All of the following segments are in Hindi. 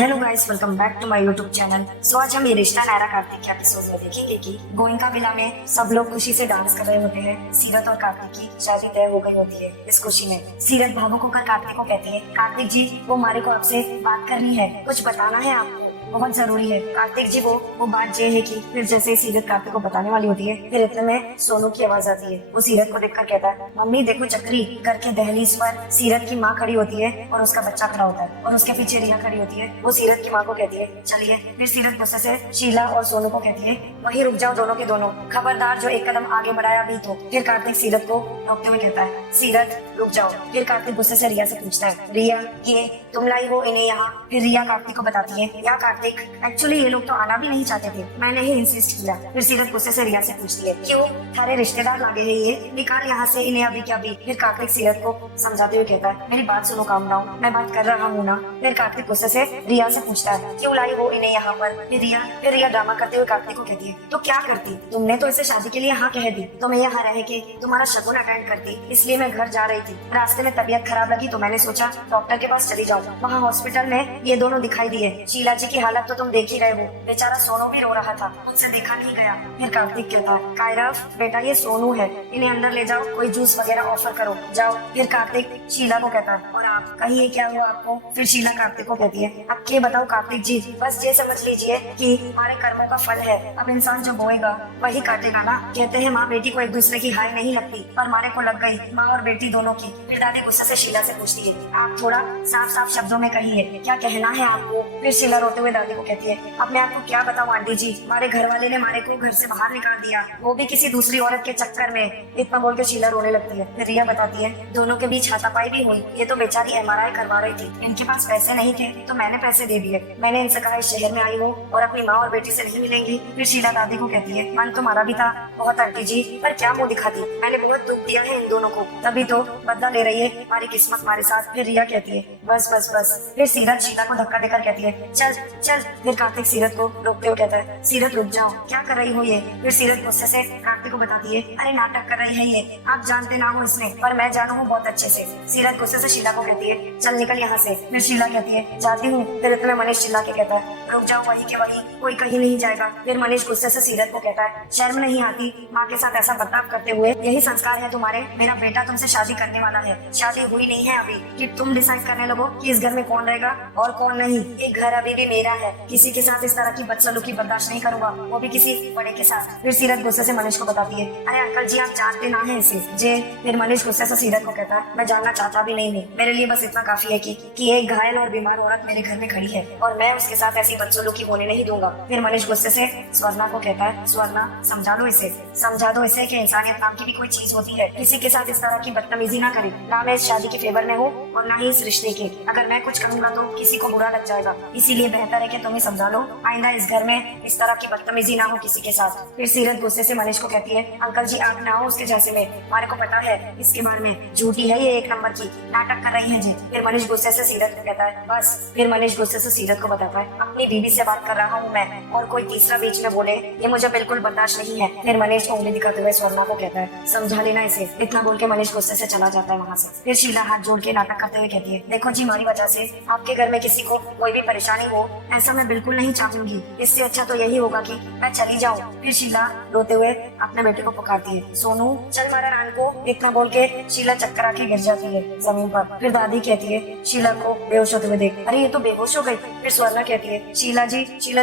Hello guys, welcome back to my YouTube channel. So आज हम ये रिश्ता नायरा कार्तिक के एपिसोड में देखेंगे कि गोइंका विला में सब लोग खुशी से डांस कर रहे होते हैं। सीरत और कार्तिक की शादी तय हो गई होती है। इस खुशी में सीरत भावुक होकर कार्तिक को कहती है, कार्तिक जी वो हमारे को आपसे बात करनी है, कुछ बताना है आपको, बहुत जरूरी है। कार्तिक जी वो बात ये है कि फिर जैसे ही सीरत कार्तिक को बताने वाली होती है, फिर इतने में सोनू की आवाज आती है। वो सीरत को देखकर कहता है, मम्मी देखो चक्री। घर के दहलीज पर सीरत की माँ खड़ी होती है और उसका बच्चा खड़ा होता है और उसके पीछे रिया खड़ी होती है। वो सीरत की माँ को कहती है चलिए। फिर सीरत गुस्से से शीला और सोनू को कहती है, वहीं रुक जाओ दोनों के दोनों, खबरदार जो एक कदम आगे बढ़ाया भी तो। फिर कार्तिक सीरत को रोकते हुए कहता है, सीरत रुक जाओ। फिर कार्तिक गुस्से से रिया से पूछता है, रिया ये तुम लाई हो इन्हें यहाँ? फिर रिया कार्तिक को बताती है, या कार्तिक एक्चुअली ये लोग तो आना भी नहीं चाहते थे, मैंने ही इंसिस्ट किया। फिर सीरत गुस्से से रिया से पूछती है, क्यों थारे रिश्तेदार लागे हैं ये, निकाल यहाँ से इन्हें अभी क्या भी। फिर कार्तिक सीरत को समझाते हुए कहता है, मेरी बात सुनो, काम डाउन, मैं बात कर रहा हूँ ना। फिर कार्तिक गुस्से से रिया से पूछता है, क्यों लाई हो इन्हें यहाँ पर? फिर रिया ड्रामा करते हुए कार्तिक को कहती है, तो क्या करती, तुमने तो इसे शादी के लिए हाँ कह दी, तो मैं यहाँ रह के तुम्हारा शगुन अटेंड करती, इसलिए मैं घर जा रही थी। रास्ते में तबीयत खराब लगी तो मैंने सोचा डॉक्टर के पास चली जाऊँ। वहाँ हॉस्पिटल में ये दोनों दिखाई दिए। शीला जी की हालत तो तुम देख ही रहे हो, बेचारा सोनू भी रो रहा था, मुझसे देखा नहीं गया। फिर कार्तिक कहता है, कायरव बेटा ये सोनू है, इन्हें अंदर ले जाओ, कोई जूस वगैरह ऑफर करो, जाओ। फिर कार्तिक शीला को कहता है, और आप कहिए क्या हुआ आपको? फिर शीला कार्तिक को कहती है, अब क्या बताओ कार्तिक जी, बस ये समझ लीजिए कि हमारे कर्मों का फल है, अब इंसान जो बोएगा वही काटेगा ना। कहते हैं माँ बेटी को एक दूसरे की हाय नहीं लगती, पर हमारे को लग गई, माँ और बेटी दोनों की। फिर दादी गुस्से से शीला से पूछती है, आप थोड़ा साफ साफ शब्दों में कहिए, क्या कहना है आपको? फिर शीला रोते हुए दादी को कहती है, अब मैं आपको क्या बताऊं आंटी जी, हमारे घर वाले ने हमारे को घर से बाहर निकाल दिया, वो भी किसी दूसरी औरत के चक्कर में। इतना बोल के शीला रोने लगती है। फिर रिया बताती है, दोनों के बीच हाथापाई भी हुई, ये तो बेचारी MRI करवा रही थी, इनके पास पैसे नहीं थे तो मैंने पैसे दे दिए। मैंने इनसे कहा इस शहर में आई हूँ और अपनी माँ और बेटी से नहीं मिलेंगी। फिर शीला दादी को कहती है, मन तो मारा भी था बहुत आंटी जी, पर क्या मुँह दिखाती, मैंने बहुत दुख दिया है इन दोनों को, तभी तो बदला ले रही है हमारी किस्मत हमारे साथ। फिर रिया कहती है, बस बस बस। फिर सीरत शीला को धक्का देकर कहती है, चल चल। फिर कार्तिक सीरत को रोकते हुए कहता है, सीरत रुक जाओ, क्या कर रही हो ये? फिर सीरत गुस्से से कार्तिक को बताती है, अरे नाटक कर रही है ये, आप जानते ना हो इसने, पर मैं जानू हूँ बहुत अच्छे से। सीरत गुस्से से शीला को कहती है, चल निकल यहाँ से। फिर शीला कहती है, जाती हूँ। फिर इतने मनीष चिल्ला के कहता है, रुक जाओ, वही के वही, कोई कहीं नहीं जाएगा। फिर मनीष गुस्से से सीरत को कहता है, शर्म नहीं आती माँ के साथ ऐसा बर्ताव करते हुए? यही संस्कार है तुम्हारे? मेरा बेटा तुमसे शादी करने वाला है, शादी हुई नहीं है अभी कि तुम डिसाइड करने लगो कि इस घर में कौन रहेगा और कौन नहीं। ये घर अभी भी मेरा है, किसी के साथ इस तरह की बदसलूकी बर्दाश्त नहीं करूंगा, वो भी किसी बड़े के साथ। फिर सीरत गुस्से से मनीष को बताती है, अरे अंकल जी आप जानते ना है इसे जे। फिर मनीष गुस्से से सीरत को कहता है, मैं जानना चाहता भी नहीं हूँ, मेरे लिए बस इतना काफी है कि एक घायल और बीमार औरत मेरे घर में खड़ी है और मैं उसके साथ ऐसी बदसलूकी होने नहीं दूंगा। फिर मनीष गुस्से से स्वर्णा को कहता है, स्वर्णा समझा लो इसे, समझा दो इसे कि इंसानियत नाम की भी कोई चीज होती है, किसी के साथ इस तरह की बदतमीजी ना करे। ना मैं इस शादी के फेवर में हूँ और ना ही इस रिश्ते के, अगर मैं कुछ कहूँगा तो किसी को बुरा लग जाएगा, इसीलिए बेहतर है कि तुम ही समझा लो, आइंदा इस घर में इस तरह की बदतमीजी ना हो किसी के साथ। फिर सीरत गुस्से से मनीष को कहती है, अंकल जी आप ना हो उसके जैसे में, हमारे को पता है इसके बारे में, झूठी है ये एक नंबर की, नाटक कर रही है जी। फिर मनीष गुस्से से सीरत को कहता है, बस। फिर मनीष गुस्से से सीरत को बताता है, अपनी बीवी से बात कर रहा हूँ मैं, और कोई तीसरा बीच में बोले ये मुझे बिल्कुल बर्दाश्त नहीं है। फिर मनीष को उंगली दिखाते हुए स्वर्णा को कहता है, समझा लेना इसे। इतना बोल के मनीष गुस्से से चला जाता है वहाँ से। फिर शीला हाथ जोड़ के नाटक करते हुए कहती है, देखो जी हमारी वजह से आपके घर में किसी को कोई भी परेशानी हो, ऐसा मैं बिल्कुल नहीं चाहूंगी, इससे अच्छा तो यही होगा कि मैं चली जाऊँ। फिर शीला रोते हुए अपने बेटे को पुकारती है, सोनू चल मारा रान को। इतना बोल के शीला चक्कर आके गिर जाती है जमीन पर। फिर दादी कहती है, शीला को बेहोश होते हुए देख, अरे ये तो बेहोश हो गई। फिर स्वर्णा कहती है, शीला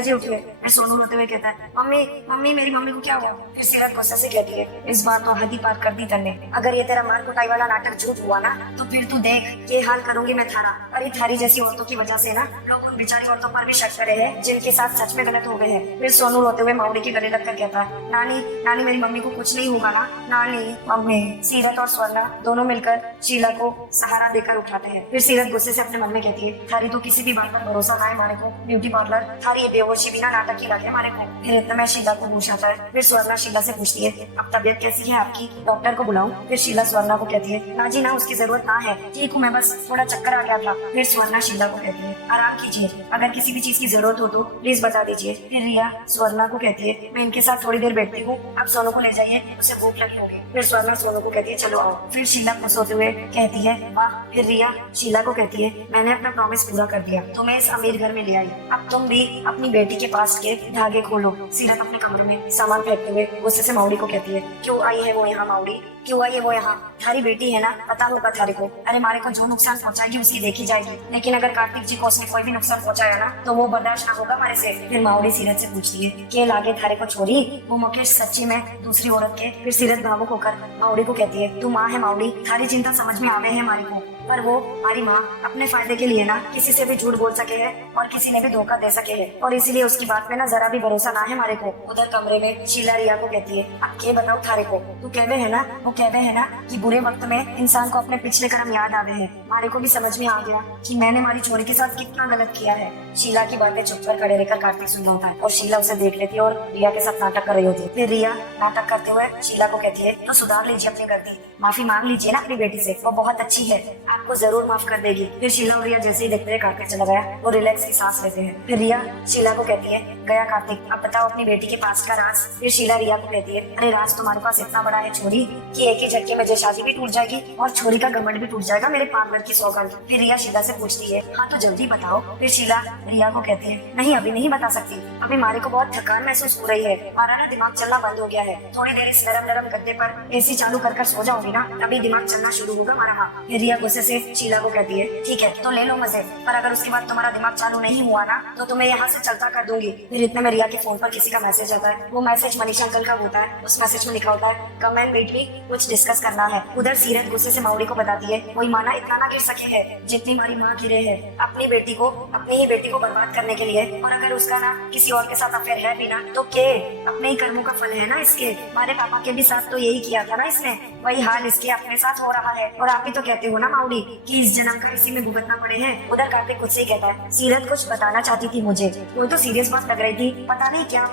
जी उठिए। फिर सोनू रोते हुए कहता है, मम्मी मम्मी मेरी मम्मी को क्या हुआ? फिर सीरत गुस्से से कहती है, इस बार तो हद ही पार कर दी तन्ने, अगर ये तेरा मार कुटाई वाला नाटक झूठ हुआ ना तो फिर तू देख ये हाल करूंगी मैं थारा। अरे थारी जैसी औरतों की वजह से ना लोग उन बेचारी औरतों पर भी शक करे हैं जिनके साथ सच में गलत हो गए हैं। फिर सोनू रोते हुए माउड़ी के गले लगकर कहता है, नानी नानी मेरी मम्मी को कुछ नहीं होगा ना? नानी मम्मी। सीरत और स्वर्णा दोनों मिलकर शीला को सहारा देकर उठाते हैं। फिर सीरत गुस्से से अपने मन में कहती है, थारी तो किसी भी बात पर भरोसा ना है हमारे को, ब्यूटी पार्लर थारी ये बेहोशी बिना नाटक की लगे हमारे को। फिर इतना में शीला को होश आता है। फिर स्वर्णा शीला से पूछती है, अब तबीयत कैसी है आपकी, डॉक्टर को बुलाऊं? फिर शीला स्वर्णा को कहती है, ना जी ना उसकी जरूरत ना है, ठीक हूँ मैं, बस थोड़ा चक्कर आ क्या था। फिर स्वर्णा शीला को कहती है आराम कीजिए, अगर किसी भी चीज की जरूरत हो तो प्लीज बता दीजिए। फिर रिया स्वर्णा को कहती है मैं इनके साथ थोड़ी देर बैठती हूँ, आप सोनू को ले जाइए, उसे भूख लगी होगी। फिर स्वर्णा सोनू को कहती है चलो आओ। फिर शीला खुश होते हुए कहती है वाह। फिर रिया शीला को कहती है मैंने अपना प्रॉमिस पूरा कर दिया, तुम्हें इस अमीर घर में ले आई, अब तुम भी अपनी बेटी के पास के धागे खोलो। सीरत अपने कमरे में सामान फेंकते हुए गुस्से से माउड़ी को कहती है क्यों आई है वो यहाँ माउड़ी, क्यों आई है वो यहाँ, थारी बेटी है ना, पता होगा थारे को। अरे मारे को जो नुकसान पहुंचाएगी उसकी देखी जाएगी, लेकिन अगर कार्तिक जी को उसने कोई भी नुकसान पहुंचाया ना तो वो बर्दाश्त ना होगा हमारे से। फिर माउड़ी सीरत से पूछती है के लागे थारे को छोरी, वो मुकेश सच्ची में दूसरी औरत के। फिर सीरत भावुक होकर माउड़ी को कहती है तू माँ है माउड़ी, थारी चिंता समझ में आवे है हमारी को, पर वो हमारी माँ अपने फायदे के लिए ना किसी से भी झूठ बोल सके है और किसी ने भी धोखा दे सके है, और इसीलिए उसकी बात में ना जरा भी भरोसा ना है हमारे को। उधर कमरे में शीला रिया को कहती है अब के बताओ थारे को, तू कहवे है ना, वो कहवे है ना कि बुरे वक्त में इंसान को अपने पिछले कर्म याद आवे हैं। हमारे को भी समझ में आ गया कि मैंने हमारी छोरी के साथ कितना गलत किया है। शीला की बातें चुप कर खड़े रहकर कार्तिक सुन रहा होता है और शीला उसे देख लेती है और रिया के साथ नाटक कर रही होती है। फिर रिया नाटक करते हुए शीला को कहती है तो सुधार लीजिए अपनी गलती, माफी मांग लीजिए ना अपनी बेटी से, वो बहुत अच्छी है, आपको जरूर माफ कर देगी। फिर शीला और रिया जैसे ही देखते हैं कार्तिक चला गया वो रिलैक्स की सांस लेते हैं। फिर रिया शीला को कहती है गया कार्तिक, अब बताओ अपनी बेटी के पास का राज। फिर शीला रिया को कहती है अरे राज तुम्हारे पास इतना बड़ा है छोरी कि एक ही झटके में शादी भी टूट जाएगी और छोरी का घमंड भी टूट जाएगा मेरे पार्लर की सौगंध। फिर रिया शीला से पूछती है हाँ तो जल्दी बताओ। फिर शीला रिया को कहती है नहीं अभी नहीं बता सकती, अभी मारे को बहुत थकान महसूस हो रही है, हमारा ना दिमाग चलना बंद हो गया है, थोड़ी देर इस नरम नरम गद्दे पर एसी चालू कर सो जाऊंगी ना तभी दिमाग चलना शुरू होगा हमारा। हाँ। फिर रिया गुस्से से शीला को कहती है ठीक है तो ले लो मजे, पर अगर उसके बाद तुम्हारा दिमाग चालू नहीं हुआ ना तो तुम्हें यहाँ से चलता कर दूंगी। फिर इतने में रिया के फोन पर किसी का मैसेज आता है, वो मैसेज मनीषा अंकल का होता है। उस मैसेज में लिखा होता है कम एंड मीट मी, कुछ डिस्कस करना है। उधर सीरत गुस्से से माउड़ी को बताती है कोई माना इतना ना गिर सके है जितनी हमारी माँ गिरे है अपनी बेटी को, अपनी ही बेटी को बर्बाद करने के लिए, और अगर उसका ना किसी और के साथ अफेयर है भी ना तो के अपने ही कर्मों का फल है ना इसके। हमारे पापा के भी साथ तो यही किया था ना इसने, वही हाल इसके अपने साथ हो रहा है, और आप ही तो कहते हो ना माउड़ी कि इस जन्म का इसी में भुगतना पड़े हैं। उधर कार्तिक खुद से ही कहता है सीरत कुछ बताना चाहती थी मुझे, वो तो सीरियस बात लग रही थी, पता नहीं क्या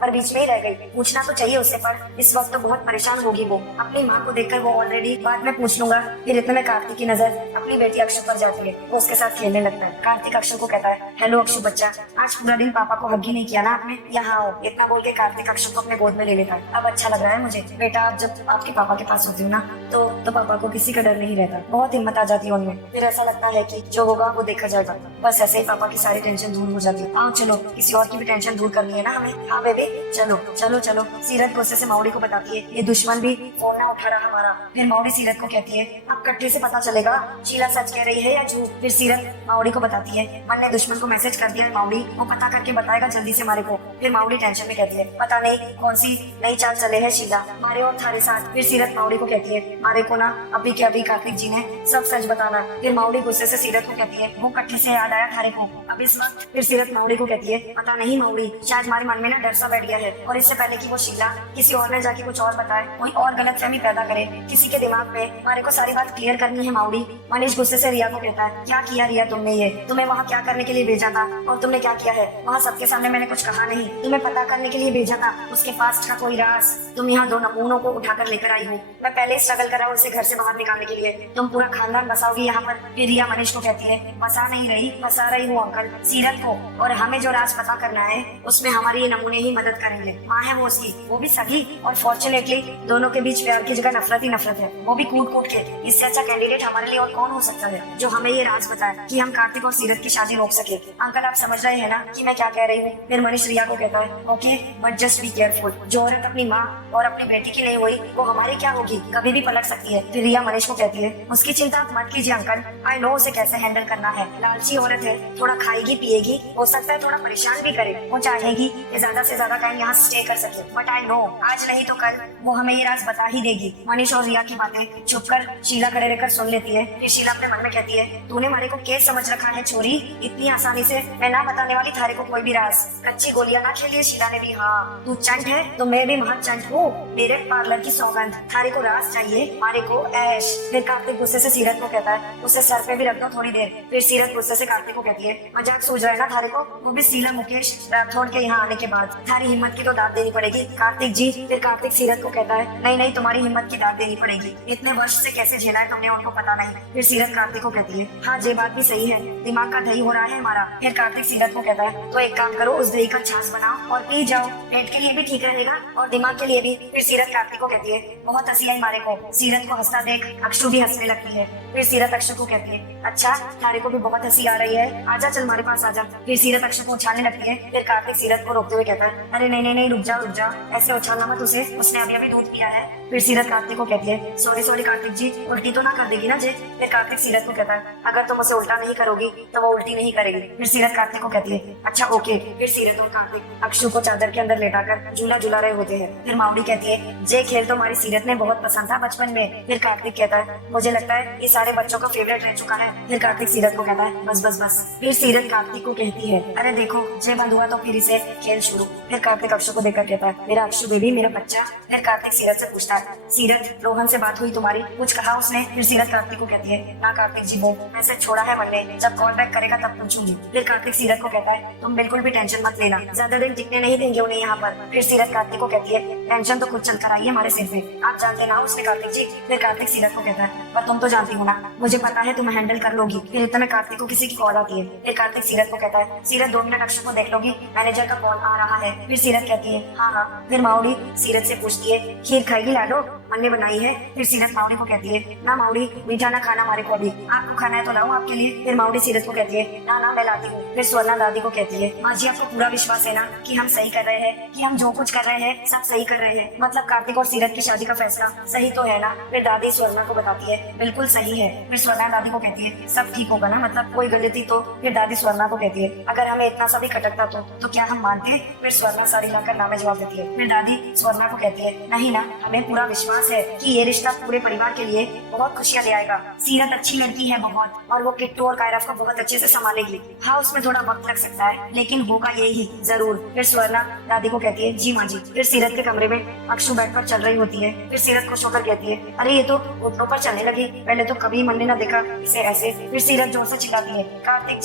पर बीच में ही रह गई, पूछना तो चाहिए उससे, पर इस वक्त तो बहुत परेशान होगी वो अपनी माँ को देखकर, वो ऑलरेडी बाद में पूछ लूंगा। फिर इतने में कार्तिक की नजर अपनी बेटी अक्षु पर जाती है, वो उसके साथ खेलने लगता है। कार्तिक अक्षु को कहता है हेलो अक्षु बच्चा, आज पूरा दिन पापा को हग ही नहीं किया ना आपने, यहाँ आओ। इतना बोल के कार्तिक अक्षु को अपने गोद में ले लेता है। अब अच्छा लग रहा है मुझे बेटा, आप जब आपके पापा के पास होती हो ना तो पापा को किसी का डर नहीं रहता, बहुत हिम्मत आ जाती है उनमें। फिर ऐसा लगता है कि जो होगा वो देखा जाएगा, बस ऐसे ही पापा की सारी टेंशन दूर हो जाती है। हाँ चलो किसी और की भी टेंशन दूर करनी है ना हमें। हाँ बेबी चलो चलो चलो। सीरत गुस्से से माउड़ी को बताती है ये दुश्मन भी फोन ना उठा रहा हमारा। फिर माउड़ी सीरत को कहती है अब कट्टे से पता चलेगा शीला सच कह रही है या झूठ। फिर सीरत माउड़ी को बताती है मन ने दुश्मन को मैसेज कर दिया है माउड़ी, वो पता करके बताएगा जल्दी से हमारे को। फिर माउड़ी टेंशन में कहती है पता नहीं कौन सी नई चाल चले है शीला मारे और थारे साथ। फिर सीरत माउड़ी को कहती है मारे को ना अभी के अभी कार्तिक जी ने सब सच बताना। फिर माउड़ी गुस्से से सीरत को कहती है वो कट्टे से याद आया थारे को अब इस वक्त। फिर सीरत माउड़ी को कहती है पता नहीं माउड़ी, शायद हमारे मन में ना डर सा बैठ गया है, और इससे पहले कि वो शीला किसी और ने जाके कुछ और बताए, कोई और गलतफहमी पैदा करे किसी के दिमाग में, हमारे को सारी बात क्लियर करनी है माउड़ी। मनीष गुस्से से रिया को कहता है क्या किया रिया तुमने, ये तुम्हें वहाँ क्या करने के लिए भेजा था और तुमने क्या किया है वहाँ? सबके सामने मैंने कुछ कहा नहीं, तुम्हें पता करने के लिए भेजा था उसके पास्ट का कोई राज। तुम यहाँ 2 नमूनों को उठाकर लेकर आई हो, मैं पहले ही स्ट्रगल कर रहा हूँ उसे घर से बाहर निकालने के लिए, तुम पूरा खानदान बसाओगी यहाँ पर। फिर रिया मनीष को कहती है बसा नहीं रही, बसा रही हूँ अंकल सीरत को, और हमें जो राज पता करना है उसमें हमारे ये नमूने ही मदद करेंगे। माँ है वो उसकी, वो भी सगी, और फॉर्चुनेटली दोनों के बीच प्यार की जगह नफरत ही नफरत है, वो भी कूट कूट के। इससे अच्छा कैंडिडेट हमारे लिए और कौन हो सकता है जो हमें ये राज बताए कि हम कार्तिक और सीरत की शादी रोक सके। अंकल आप समझ रहे हैं ना कि मैं क्या कह रही हूँ? फिर मनीष रिया को कहता है okay but just be careful, जो औरत अपनी माँ और अपनी बेटी की नहीं हुई वो हमारी क्या होगी, कभी भी पलट सकती है। फिर रिया मनीष को कहती है उसकी चिंता आप मत कीजिए अंकल, आई नो उसे कैसे हैंडल करना है। लालची औरत है, थोड़ा खाएगी पिएगी, हो सकता है थोड़ा परेशान भी करे, वो चाहेगी कि ज्यादा से ज्यादा टाइम यहाँ स्टे कर सके, बट आई नो आज नहीं तो कल वो हमें ये राज बता ही देगी। मनीष और रिया की बातें छुपकर शीला खड़े रहकर सुन लेती है। फिर शीला अपने मन में कहती है तूने मारे को केस समझ रखा है छोरी, इतनी आसानी से मैं ना बताने वाली थारे को कोई भी राज। कच्ची गोलियां ना खेलिए शीला ने भी, हाँ तू चंट है तो मैं भी महान चंट हूँ, मेरे पार्लर की सौगंध, थारे को रास चाहिए मारे को ऐश। फिर कार्तिक गुस्से से सीरत को कहता है उसे सर पे भी रख दो थोड़ी देर। फिर सीरत गुस्से से कार्तिक को कहती है मजाक सूझ रहा है ना थारे को, वो भी शीला मुकेश राठौड़ के यहाँ आने के बाद। थारी हिम्मत की तो दाद देनी पड़ेगी कार्तिक जी। फिर कार्तिक सीरत को कहता है नहीं नहीं, तुम्हारी हिम्मत की दाद देनी पड़ेगी, इतने वर्ष से कैसे झेला है तुमने उनको पता नहीं। फिर सीरत कार्तिक को कहती है हाँ ये बात भी सही है, दिमाग का दही हो रहा है हमारा। फिर कार्तिक सीरत को कहता है तो एक काम करो, उस दही का छाछ बनाओ और पी जाओ, पेट के लिए भी ठीक रहेगा और दिमाग के लिए भी। फिर सीरत कार्तिक को कहती है बहुत हंसी आई मारे को। सीरत को हंसता देख अक्षु भी हंसने लगती है। फिर सीरत अक्षु को कहती है अच्छा थारे को भी बहुत हंसी आ रही है, आजा चल हमारे पास आजा। फिर सीरत अक्षु को उछालने लगती है। फिर कार्तिक सीरत को रोकते हुए कहता है अरे नहीं नहीं नहीं, रुक जा, ऐसे उछालना मत उसे, उसने अभी अभी दूध पिया है। फिर सीरत कार्तिक को कहती है सॉरी कार्तिक जी, उल्टी तो ना कर देगी ना जे। फिर कार्तिक सीरत को कहता है अगर तुम उसे उल्टा नहीं करोगी तो वो उल्टी नहीं करेगी। फिर सीरत कार्तिक को कहती है अच्छा ओके। फिर सीरत और कार्तिक अक्षु को चादर के अंदर लेटाकर झूला झूला रहे होते हैं। फिर माउडी कहती है जे खेल तो हमारी सीरत ने बहुत पसंद था बचपन में। फिर कार्तिक कहता है मुझे लगता है ये सारे बच्चों का फेवरेट रह चुका है। फिर कार्तिक सीरत को कहता है बस। फिर सीरत कार्तिक को कहती है अरे देखो जे बंद हुआ तो फिर इसे खेल शुरू। फिर कार्तिक अक्षु को देखकर कहता है मेरा अक्षु बेबी, मेरा बच्चा। फिर कार्तिक सीरत से पूछता है सीरत रोहन से बात हुई तुम्हारी, कुछ कहा उसने। फिर सीरत कार्तिक को कहती है ना कार्तिक जी, वो मैंने छोड़ा है मन ने, जब कॉल बैक करेगा तब पूछूंगी। फिर कार्तिक सीरत को कहता है तुम बिल्कुल भी टेंशन मत लेना, ज्यादा दिन टिकने नहीं देंगे उन्हें यहाँ पर। फिर सीरत कार्तिक को कहती है टेंशन तो खुद चल कर आई है हमारे सिर पे, आप जानते ना उसने कार्तिक जी। फिर कार्तिक सीरत को कहता है पर तुम तो जानती हो ना, मुझे पता है तुम हैंडल कर लोगी। फिर इतना कार्तिक को किसी की कॉल आती है। फिर कार्तिक सीरत को कहता है सीरत 2 मिनट अक्षु को देख लोगी, मैनेजर का कॉल आ रहा है। फिर सीरत कहती है हाँ। फिर माउडी सीरत से पूछती है खीर खाएगी लाडो, मन ने बनाई है। फिर सीरत माउडी को कहती है ना माउडी, मीठा ना खाना हमारे को, अभी आपको खाना है तो लाऊं आपके लिए। फिर माउडी सीरत को कहती है ना मैं लाती हूँ। फिर स्वर्णा दादी को कहती है माँ जी आपको पूरा विश्वास है ना कि हम सही कर रहे हैं, कि हम जो कुछ कर रहे हैं सब सही कर रहे हैं, मतलब कार्तिक और सीरत की शादी का फैसला सही तो है ना। फिर दादी स्वर्णा को बताती है बिल्कुल सही है। फिर स्वर्णा दादी को कहती है सब ठीक होगा ना, मतलब कोई गलती तो। फिर दादी स्वर्णा को कहती है अगर हमें इतना सा भी खटकता तो क्या हम मानते। फिर स्वर्णा साड़ी लाकर नामे जवाब देती है। फिर दादी स्वर्णा को कहती है नहीं ना, हमें पूरा विश्वास है कि ये रिश्ता पूरे परिवार के लिए बहुत खुशियां ले आएगा। सीरत अच्छी लड़की है बहुत, और वो किट्टू और कायरव को बहुत अच्छे से संभालेगी। हाँ उसमें थोड़ा वक्त लग सकता है लेकिन होगा यही जरूर। फिर स्वर्णा दादी को कहती है जी माँ जी। फिर सीरत के कमरे में अक्षु बैठकर चल रही होती है। फिर सीरत खुश होकर कहती है अरे ये तो घुटनों पर चलने लगी, पहले तो कभी मन ने न देखा इसे ऐसे। फिर सीरत जोर से चिल्लाती है कार्तिक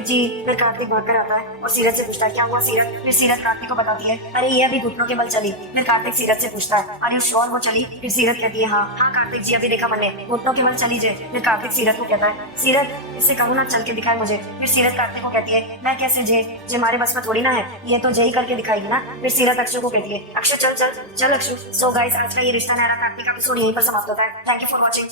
जी। फिर कार्तिक भाग कर आता है और सीरत से पूछता है क्या हुआ सीरत। फिर सीरत कार्तिक को बताती है अरे ये अभी घुटनों के बल चली। फिर कार्तिक सीरत से पूछता है अरे श्योर वो चली। फिर सीरत कहती है हाँ कार्तिक जी अभी देखा मैंने, घुटनों के बल चली जे। फिर कार्तिक सीरत को कहता है सीरत इससे कहूँ ना चल के दिखाए मुझे। फिर सीरत कार्तिक को कहती है मैं कैसे जे हमारे बस में थोड़ी ना है, ये तो जय करके दिखाएगी ना। फिर सीरत अक्षु को कहती है अक्षु चल अक्षु। सो गाइस आज का ये रिश्ता नायरा कार्तिक का एपिसोड यहीं पर समाप्त होता है। Thank you for watching.